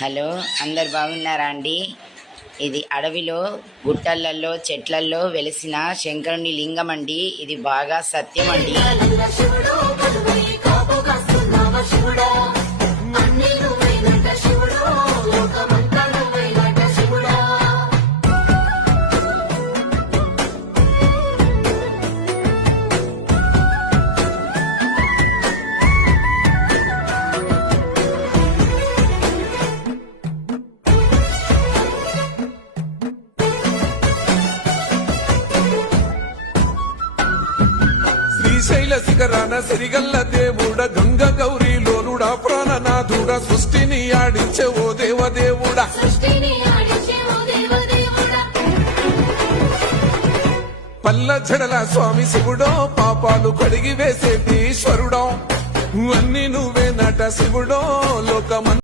Hello, అందరు బాగున్నారా అండి? ఇది అడవిలో గుట్టలలో చెట్లల్లో వెలిసిన శంకరుని లింగం అండి. ఇది బాగా సత్యం అండి. శ్రీశైల శిఖరాన సిరిగల్ల దేవుడ గంగ గౌరీ లోలుడా ప్రాణనాథుడ సృష్టిని ఆడించే ఓ దేవదేవుడా పల్ల జడల స్వామి శివుడో పాపాలు కడిగి వేసేటి ఈశ్వరుడో అన్ని నువ్వే నట శివుడో లోకమ